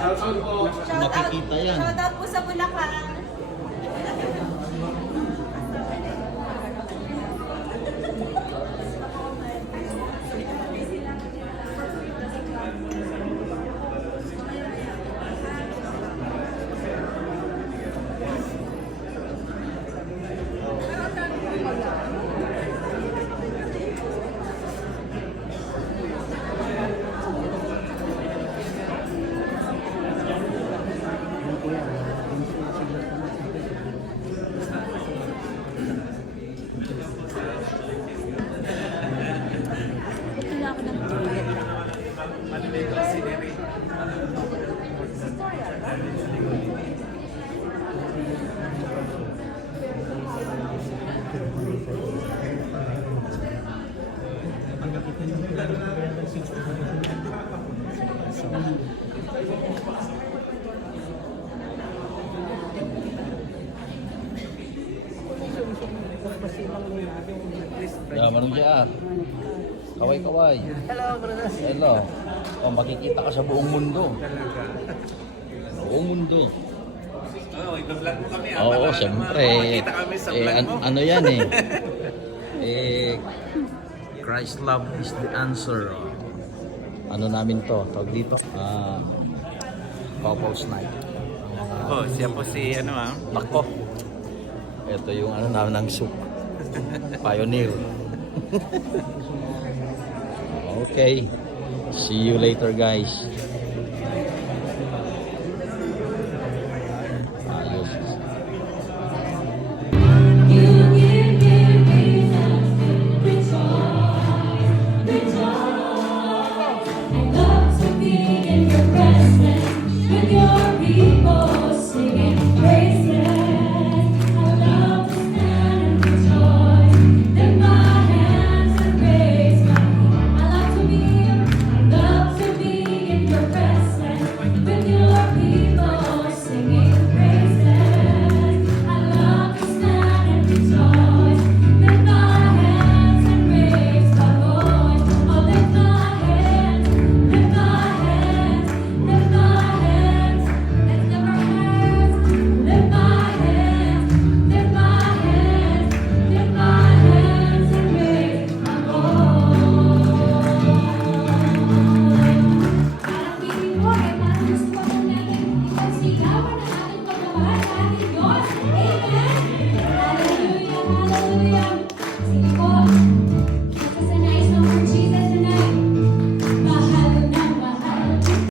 Makikita yan. Shoutout po sa Bulacan. Manong siya. Kaway-kaway. Hello, brothers. Hello. Oh, makikita ka sa buong mundo. Buong mundo. Oo, i-vlog mo kami. Oo, siyempre. Makita kami sa vlog mo. Ano yan eh. Christ love is the answer. Ano namin to? Tawag dito. Couples night. Oh, siya po si Nako. Ito yung namin ng soup. Pioneer. Okay. See you later, guys.